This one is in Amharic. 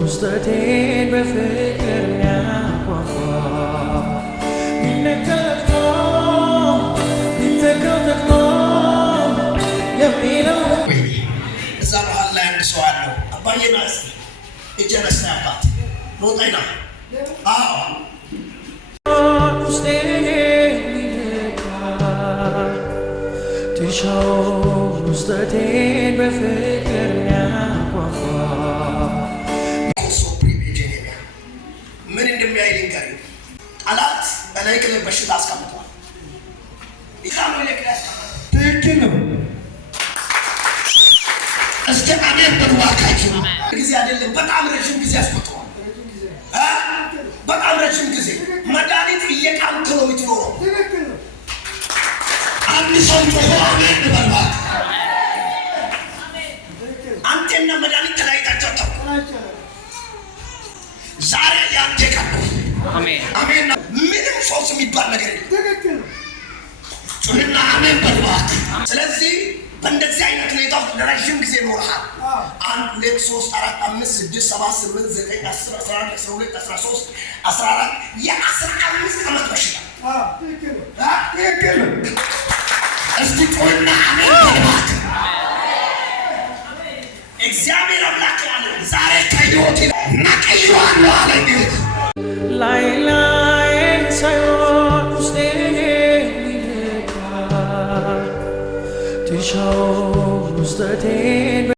ውስጠቴን በፍቅር ያጓጓ ቢነገር ቢተካው ተክሎ የሚለው እዛ መሀል ላይ አንድ ሰው አለው። አባዬና እስኪ እጄ ነሳ አባት ሮጠና ውስጠቴን በፍቅር ያጓጓ ምን እንደሚያይ ልንገርህ። ጠላት በላይክ ላይ በሽታ አስቀምጧል። ትክክል ነው። እስከ አሜን በዋካችሁ ጊዜ አይደለም፣ በጣም ረጅም ጊዜ አስቆጥሯል። በጣም ረጅም ጊዜ መድኃኒት እየቃምክ ነው የምትኖረው። አንድ ሰው ጮሆ አሜን በልባት። አንተና መድኃኒት ተለያይታችሁ አታውቁም። ዛሬ ያንተ ቀን አሜን አሜን። ምንም ፎርስ የሚባል ነገር የለም። ጩህና አሜን በልባት። ስለዚህ በእንደዚህ አይነት ሁኔታ ለረጅም ጊዜ ኖርሃል። 1 2 3 4 5 6 7 8 9 10 11 12 13 14 የ15 ዓመት በሽታ ትክክል። እስቲ ጮህና አሜን በልባት። እግዚአብሔር አምላክ ያለ ዛሬ ከሕይወት ነቅዬዋለሁ አለኝ። ላይ ሳይሆን ውስጤን ይነካል ውስጠቴን